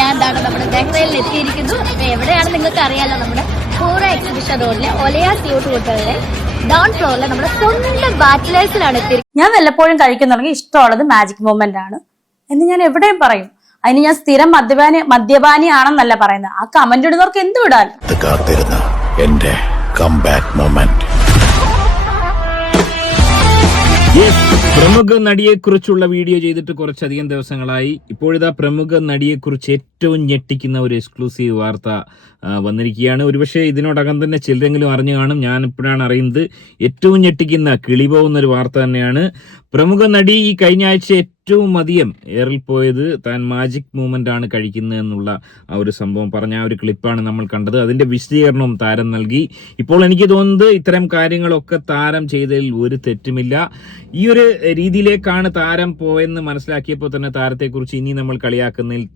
ഞാൻ എന്താണ് നമ്മുടെ ബഹ്റൈനിൽ എത്തിയിരിക്കുന്നു. അപ്പൊ എവിടെയാണ് നിങ്ങൾക്ക് അറിയാലോ നമ്മുടെ പൂറ എക്സിബിഷൻ റോഡിലെ ഒലയാ സിയോട്ട് ഹോട്ടലിലെ ഡൗൺ ഫ്ലോറിലെ നമ്മുടെ സ്വന്തം ബാച്ചിലേഴ്സിലാണ് എത്തിയിരിക്കുന്നത്. ഞാൻ വല്ലപ്പോഴും കഴിക്കുന്നുണ്ടെങ്കിൽ ഇഷ്ടമുള്ളത് മാജിക് മൂമെന്റ് ആണ്. എന്ന് ഞാൻ എവിടെയും പറയും. അതിന് ഞാൻ സ്ഥിരം മദ്യപാനി മദ്യപാനി ആണെന്നല്ല പറയുന്നത്. ആ കമന്റ് ഇടുന്നവർക്ക് എന്ത് വിടാൻ കാത്തിരുന്ന എന്റെ കംബാക്ക് മൊമെന്റ് പ്രമുഖ നടിയെക്കുറിച്ചുള്ള വീഡിയോ ചെയ്തിട്ട് കുറച്ചധികം ദിവസങ്ങളായി. ഇപ്പോഴിതാ പ്രമുഖ നടിയെക്കുറിച്ച് ഏറ്റവും ഞെട്ടിക്കുന്ന ഒരു എക്സ്ക്ലൂസീവ് വാർത്ത വന്നിരിക്കുകയാണ്. ഒരുപക്ഷെ ഇതിനോടകം തന്നെ ചിലരെങ്കിലും അറിഞ്ഞു കാണും. ഞാൻ ഇപ്പോഴാണ് അറിയുന്നത് ഏറ്റവും ഞെട്ടിക്കുന്ന കിളി പോകുന്ന ഒരു വാർത്ത തന്നെയാണ്. പ്രമുഖ നടി ഈ കഴിഞ്ഞ ആഴ്ച ഏറ്റവും അധികം ഏറിൽ പോയത് താൻ മാജിക് മൂവ്മെന്റ് ആണ് കഴിക്കുന്നത് എന്നുള്ള ആ ഒരു സംഭവം പറഞ്ഞ ആ ഒരു ക്ലിപ്പാണ് നമ്മൾ കണ്ടത്. അതിന്റെ വിശദീകരണവും താരം നൽകി. ഇപ്പോൾ എനിക്ക് തോന്നുന്നത് ഇത്തരം കാര്യങ്ങളൊക്കെ താരം ചെയ്തതിൽ ഒരു തെറ്റുമില്ല. ഈ ഒരു രീതിയിലേക്കാണ് താരം പോയെന്ന് മനസ്സിലാക്കിയപ്പോൾ തന്നെ താരത്തെക്കുറിച്ച് ഇനി നമ്മൾ കളിയാക്കുന്നതിൽ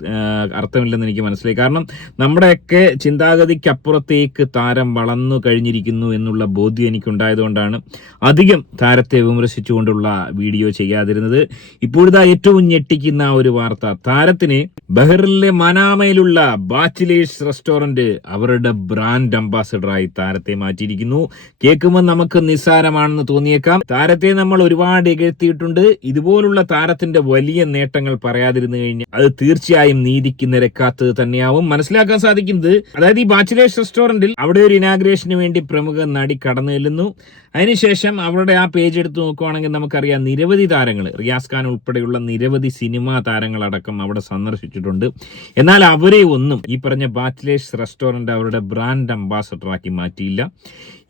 അർത്ഥമില്ലെന്ന് എനിക്ക് മനസ്സിലായി. കാരണം നമ്മുടെയൊക്കെ ചിന്താഗതിക്കപ്പുറത്തേക്ക് താരം വളർന്നു കഴിഞ്ഞിരിക്കുന്നു എന്നുള്ള ബോധ്യം എനിക്കുണ്ടായതുകൊണ്ടാണ് അധികം താരത്തെ വിമർശിച്ചുകൊണ്ടുള്ള വീഡിയോ ചെയ്യാതിരുന്നത്. ഇപ്പോഴിതാ ഏറ്റവും ഞെട്ടിക്കുന്ന ഒരു വാർത്ത. താരത്തിന് ബഹ്റിലെ മനാമയിലുള്ള ബാച്ചിലേഴ്സ് റെസ്റ്റോറന്റ് അവരുടെ ബ്രാൻഡ് അംബാസഡറായി താരത്തെ മാറ്റിയിരിക്കുന്നു. കേൾക്കുമ്പോൾ നമുക്ക് നിസ്സാരമാണെന്ന് തോന്നിയേക്കാം. താരത്തെ നമ്മൾ ഒരുപാട് ഇകഴ്ത്തിയിട്ടുണ്ട് ഇതുപോലുള്ള താരത്തിന്റെ വലിയ നേട്ടങ്ങൾ പറയാതിരുന്നു കഴിഞ്ഞാൽ അത് തീർച്ചയായും നീതിക്ക് നിരക്കാത്തത് തന്നെയാവും. മനസ്സിലാക്കാൻ സാധിക്കുന്നത് അതായത് ഈ ബാച്ചിലേഴ്സ് റെസ്റ്റോറന്റിൽ അവിടെ ഒരു ഇനാഗ്രേഷന് വേണ്ടി പ്രമുഖ നടി കടന്നു ചെല്ലുന്നു. അതിനുശേഷം അവരുടെ ആ പേജ് എടുത്ത് നോക്കുവാണെങ്കിൽ നമുക്കറിയാം നിരവധി താരങ്ങൾ റിയാസ് ഖാൻ ഉൾപ്പെടെയുള്ള നിരവധി സിനിമാ താരങ്ങളടക്കം അവിടെ സന്ദർശിച്ചിട്ടുണ്ട്. എന്നാൽ അവരെ ഒന്നും ഈ പറഞ്ഞ ബാച്ചിലേഴ്സ് റെസ്റ്റോറന്റ് അവരുടെ ബ്രാൻഡ് അംബാസഡറാക്കി മാറ്റിയില്ല.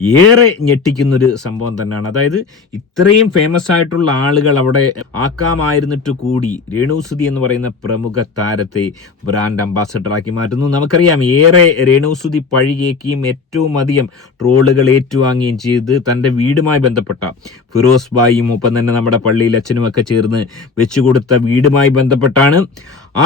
ഏറെ ഞെട്ടിക്കുന്നൊരു സംഭവം തന്നെയാണ്. അതായത് ഇത്രയും ഫേമസ് ആയിട്ടുള്ള ആളുകൾ അവിടെ ആക്കാമായിരുന്നിട്ട് കൂടി രേണുസുതി എന്ന് പറയുന്ന പ്രമുഖ താരത്തെ ബ്രാൻഡ് അംബാസഡറാക്കി മാറ്റുന്നു. നമുക്കറിയാം ഏറെ രേണുസുതി പഴികേക്കുകയും ഏറ്റവും അധികം ട്രോളുകൾ ഏറ്റുവാങ്ങുകയും ചെയ്ത് തന്റെ വീടുമായി ബന്ധപ്പെട്ട ഫിറോസ് ബായിയും ഒപ്പം തന്നെ നമ്മുടെ പള്ളിയിൽ അച്ഛനും ഒക്കെ വെച്ചുകൊടുത്ത വീടുമായി ബന്ധപ്പെട്ടാണ്.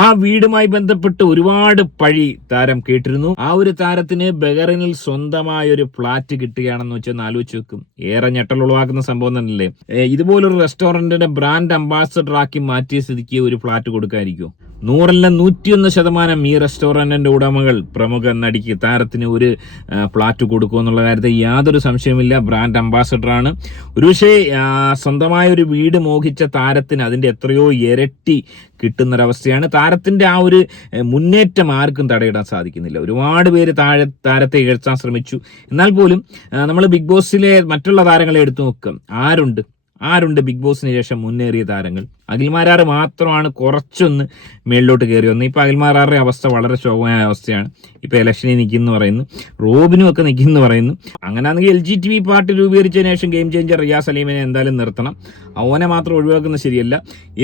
ആ വീടുമായി ബന്ധപ്പെട്ട് ഒരുപാട് പഴി താരം കേട്ടിരുന്നു. ആ ഒരു താരത്തിന് ബഹറിനിൽ സ്വന്തമായ ഒരു ഫ്ളാറ്റ് കിട്ടുകയാണെന്ന് വെച്ചൊന്ന് ആലോചിച്ച് വെക്കും ഏറെ ഞെട്ടലുളവാക്കുന്ന സംഭവം തന്നെയല്ലേ? ഇതുപോലൊരു റെസ്റ്റോറന്റിന്റെ ബ്രാൻഡ് അംബാസഡർ ആക്കി മാറ്റിയ സ്ഥിതിക്ക് ഒരു ഫ്ളാറ്റ് കൊടുക്കാതിരിക്കും നൂറിലെ നൂറ്റിയൊന്ന് ശതമാനം ഈ റെസ്റ്റോറന്റിന്റെ ഉടമകൾ പ്രമുഖ നടിക്ക് താരത്തിന് ഒരു പ്ലാറ്റ് കൊടുക്കും എന്നുള്ള കാര്യത്തിൽ യാതൊരു സംശയമില്ല ബ്രാൻഡ് അംബാസഡറാണ് ഒരുപക്ഷേ സ്വന്തമായ ഒരു വീട് മോഹിച്ച താരത്തിന് അതിന്റെ എത്രയോ ഇരട്ടി കിട്ടുന്നൊരവസ്ഥയാണ്. താരത്തിന്റെ ആ ഒരു മുന്നേറ്റം ആർക്കും തടയിടാൻ സാധിക്കുന്നില്ല. ഒരുപാട് പേര് താഴെ താരത്തെ ഇഴച്ചാൻ ശ്രമിച്ചു. എന്നാൽ പോലും നമ്മൾ ബിഗ് ബോസിലെ മറ്റുള്ള താരങ്ങളെ എടുത്തു നോക്കാം. ആരുണ്ട്? ആരുണ്ട് ബിഗ് ബോസിന് ശേഷം മുന്നേറിയ താരങ്ങൾ? അഖിൽമാരാറ് മാത്രമാണ് കുറച്ചൊന്ന് മേളിലോട്ട് കയറി വന്നത്. ഇപ്പോൾ അഖിൽമാരാറുടെ അവസ്ഥ വളരെ ശോഭമായ അവസ്ഥയാണ്. ഇപ്പോൾ ഇലക്ഷനിൽ നിൽക്കുന്നു പറയുന്നു. റോബിനും ഒക്കെ നിൽക്കുന്നു പറയുന്നു. അങ്ങനെയാണെങ്കിൽ L G T V party രൂപീകരിച്ചതിന് ശേഷം ഗെയിം ചേഞ്ചർ റിയാസ് അലീമിനെ എന്തായാലും നിർത്തണം. അവനെ മാത്രം ഒഴിവാക്കുന്നത് ശരിയല്ല.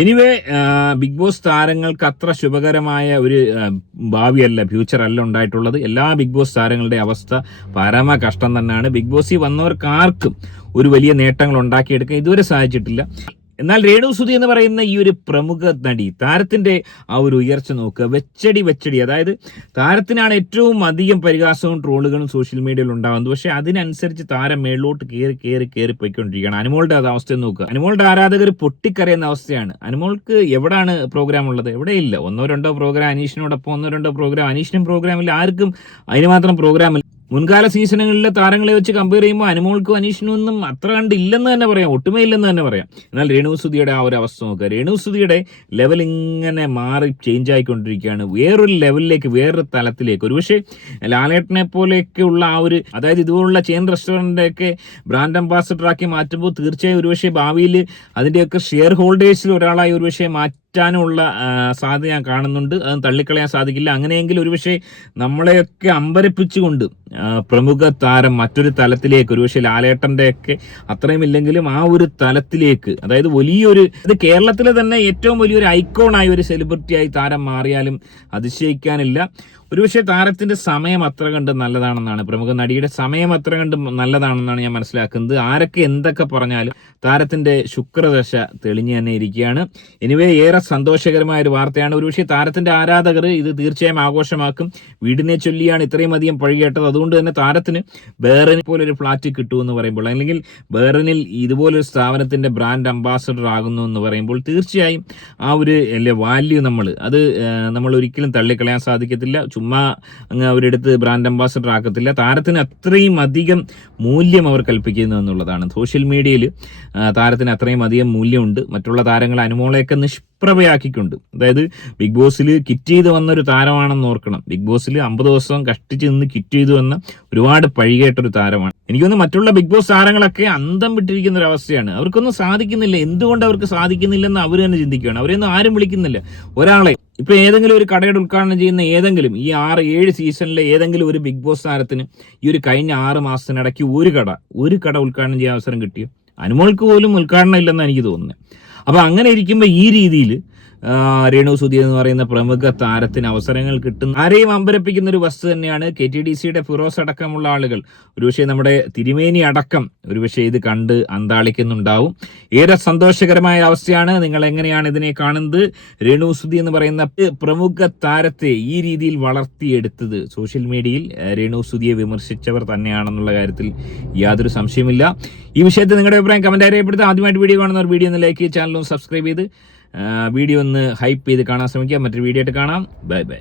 എനിവേ ബിഗ് ബോസ് താരങ്ങൾക്ക് അത്ര ശുഭകരമായ ഒരു ഭാവിയല്ല ഫ്യൂച്ചർ അല്ല ഉണ്ടായിട്ടുള്ളത്. എല്ലാ ബിഗ് ബോസ് താരങ്ങളുടെ അവസ്ഥ പരമ കഷ്ടം തന്നെയാണ്. ബിഗ് ബോസിൽ വന്നവർക്ക് ആർക്കും ഒരു വലിയ നേട്ടങ്ങൾ ഉണ്ടാക്കിയെടുക്കാൻ ഇതുവരെ സാധിച്ചിട്ടില്ല. എന്നാൽ രേണു സുധി എന്ന് പറയുന്ന ഈ ഒരു പ്രമുഖ നടി താരത്തിന്റെ ആ ഒരു ഉയർച്ച നോക്കുക വെച്ചടി വെച്ചടി. അതായത് താരത്തിനാണ് ഏറ്റവും അധികം പരിഹാസവും ട്രോളുകളും സോഷ്യൽ മീഡിയയിൽ ഉണ്ടാകുന്നത്. പക്ഷെ അതിനനുസരിച്ച് താരം മേളിലോട്ട് കയറി കയറി കയറി പോയിക്കൊണ്ടിരിക്കുകയാണ്. അനുമോളുടെ അത് അവസ്ഥ നോക്കുക. അനുമോളുടെ ആരാധകർ പൊട്ടിക്കരയുന്ന അവസ്ഥയാണ്. അനുമോൾക്ക് എവിടാണ് പ്രോഗ്രാം ഉള്ളത്? എവിടെ ഇല്ല ഒന്നോ രണ്ടോ പ്രോഗ്രാം അനീഷിനോടൊപ്പം ഒന്നോ രണ്ടോ പ്രോഗ്രാം അനീഷിനും പ്രോഗ്രാമില്ല ആർക്കും അതിന് മാത്രം പ്രോഗ്രാമില്ല മുൻകാല സീസണുകളിലെ താരങ്ങളെ വെച്ച് കമ്പയർ ചെയ്യുമ്പോൾ അനുമോൾക്കും അനീഷിനും ഒന്നും അത്ര കണ്ട് ഇല്ലെന്ന് തന്നെ പറയാം. ഒട്ടുമേ ഇല്ലെന്ന് തന്നെ പറയാം. എന്നാൽ രേണുസുതിയുടെ ആ ഒരു അവസ്ഥ നോക്കുക. രേണുസുതിയുടെ ലെവൽ ഇങ്ങനെ മാറി ചേഞ്ച് ആയിക്കൊണ്ടിരിക്കുകയാണ്. വേറൊരു ലെവലിലേക്ക് വേറൊരു തലത്തിലേക്ക്. ഒരുപക്ഷെ ലാലേട്ടനെ പോലെയൊക്കെ ഉള്ള ആ ഒരു അതായത് ഇതുപോലുള്ള ചെയിൻ റെസ്റ്റോറന്റൊക്കെ ബ്രാൻഡ് അംബാസഡർ ആക്കി മാറ്റുമ്പോൾ തീർച്ചയായും ഒരുപക്ഷെ ഭാവിയിൽ അതിന്റെയൊക്കെ ഷെയർ ഹോൾഡേഴ്സിൽ ഒരാളായി ഒരുപക്ഷെ മാറ്റാനുള്ള ആ, സാധ്യത ഞാൻ കാണുന്നുണ്ട്. അത് തള്ളിക്കളയാൻ സാധിക്കില്ല. അങ്ങനെയെങ്കിൽ ഒരുപക്ഷെ നമ്മളെയൊക്കെ അമ്പരപ്പിച്ചുകൊണ്ട് പ്രമുഖ താരം മറ്റൊരു തലത്തിലേക്ക് ഒരുപക്ഷെ ലാലേട്ടന്റെ ഒക്കെ അത്രയും ഇല്ലെങ്കിലും ആ ഒരു തലത്തിലേക്ക് അതായത് വലിയൊരു അത് കേരളത്തിലെ തന്നെ ഏറ്റവും വലിയൊരു ഐക്കോണായി ഒരു സെലിബ്രിറ്റിയായി താരം മാറിയാലും അതിശയിക്കാനില്ല. ഒരുപക്ഷെ താരത്തിന്റെ സമയം അത്ര കണ്ട് നല്ലതാണെന്നാണ് പ്രമുഖ നടിയുടെ സമയം അത്ര കണ്ട് നല്ലതാണെന്നാണ് ഞാൻ മനസ്സിലാക്കുന്നത്. ആരൊക്കെ എന്തൊക്കെ പറഞ്ഞാലും താരത്തിന്റെ ശുക്രദശ തെളിഞ്ഞു തന്നെ ഇരിക്കുകയാണ്. എനിവേ ഏറെ സന്തോഷകരമായ ഒരു വാർത്തയാണ്. ഒരുപക്ഷെ താരത്തിന്റെ ആരാധകർ ഇത് തീർച്ചയായും ആഘോഷമാക്കും. വീടിനെ ചൊല്ലിയാണ് ഇത്രയും അധികം പഴികേട്ടത്. അതുകൊണ്ട് തന്നെ താരത്തിന് ബേറിനെ പോലെ ഒരു ഫ്ലാറ്റ് കിട്ടുമെന്ന് പറയുമ്പോൾ അല്ലെങ്കിൽ ബേറിനിൽ ഇതുപോലൊരു സ്ഥാപനത്തിന്റെ ബ്രാൻഡ് അംബാസഡർ ആകുന്നു എന്ന് പറയുമ്പോൾ തീർച്ചയായും ആ ഒരു അല്ലെ വാല്യൂ നമ്മൾ അത് നമ്മൾ ഒരിക്കലും തള്ളിക്കളയാൻ സാധിക്കത്തില്ല. ചുമ്മാ അങ്ങ് അവരെടുത്ത് ബ്രാൻഡ് അംബാസഡർ ആക്കത്തില്ല. താരത്തിന് അത്രയും അധികം മൂല്യം അവർ കൽപ്പിക്കുന്നു എന്നുള്ളതാണ്. സോഷ്യൽ മീഡിയയിൽ താരത്തിന് അത്രയും അധികം മൂല്യമുണ്ട്. മറ്റുള്ള താരങ്ങൾ അനുമോളെയൊക്കെ നിഷ്പ്രഭയാക്കിക്കൊണ്ട് അതായത് ബിഗ് ബോസിൽ കിറ്റ് ചെയ്ത് വന്ന ഒരു താരമാണെന്ന് ഓർക്കണം. ബിഗ് ബോസിൽ അമ്പത് ദിവസം കഷ്ടിച്ച് നിന്ന് കിറ്റ് ചെയ്ത് വന്ന ഒരുപാട് പഴികേട്ടൊരു താരമാണ്. എനിക്കൊന്ന് മറ്റുള്ള ബിഗ് ബോസ് താരങ്ങളൊക്കെ അന്തം വിട്ടിരിക്കുന്ന ഒരു അവസ്ഥയാണ്. അവർക്കൊന്നും സാധിക്കുന്നില്ല. എന്തുകൊണ്ട് അവർക്ക് സാധിക്കുന്നില്ലെന്ന് അവർ തന്നെ ചിന്തിക്കുകയാണ് അവരെയൊന്നും ആരും വിളിക്കുന്നില്ല. ഒരാളെ ഇപ്പൊ ഏതെങ്കിലും ഒരു കടയുടെ ഉദ്ഘാടനം ചെയ്യുന്ന ഏതെങ്കിലും ഈ ആറ് ഏഴ് സീസണിലെ ഏതെങ്കിലും ഒരു ബിഗ് ബോസ് താരത്തിന് ഈ ഒരു കഴിഞ്ഞ ആറ് മാസത്തിനിടയ്ക്ക് ഒരു കട ഒരു കട ഉദ്ഘാടനം ചെയ്യാൻ അവസരം കിട്ടിയോ? അനുമോൾക്ക് പോലും ഉദ്ഘാടനം ഇല്ലെന്നാണ് എനിക്ക് തോന്നുന്നത്. അപ്പൊ അങ്ങനെ ഇരിക്കുമ്പോൾ ഈ രീതിയിൽ രേണു സുധി എന്ന് പറയുന്ന പ്രമുഖ താരത്തിന് അവസരങ്ങൾ കിട്ടുന്ന ആരെയും അമ്പരപ്പിക്കുന്ന ഒരു വസ്തു തന്നെയാണ് കെ ടി ഡി സിയുടെ ഫിറോസ് അടക്കമുള്ള ആളുകൾ. ഒരുപക്ഷെ നമ്മുടെ തിരുമേനി അടക്കം ഒരുപക്ഷെ ഇത് കണ്ട് അന്താളിക്കുന്നുണ്ടാവും. ഏറെ സന്തോഷകരമായ അവസ്ഥയാണ് നിങ്ങൾ എങ്ങനെയാണ് ഇതിനെ കാണുന്നത്? രേണു സുധി എന്ന് പറയുന്ന പ്രമുഖ താരത്തെ ഈ രീതിയിൽ വളർത്തിയെടുത്തത് സോഷ്യൽ മീഡിയയിൽ രേണു സുധിയെ വിമർശിച്ചവർ തന്നെയാണെന്നുള്ള കാര്യത്തിൽ യാതൊരു സംശയമില്ല ഈ വിഷയത്തിൽ നിങ്ങളുടെ അഭിപ്രായം കമന്റ് അറിയപ്പെടുത്തുക ആദ്യമായിട്ട് വീഡിയോ കാണുന്നവർ വീഡിയോ ഒന്ന് ലൈക്ക് ചെയ്ത് ചാനലും സബ്സ്ക്രൈബ് ചെയ്ത് വീഡിയോ ഒന്ന് ഹൈപ്പ് ചെയ്ത് കാണാൻ ശ്രമിക്കുക. മറ്റൊരു വീഡിയോ ആയിട്ട് കാണാം. Bye bye.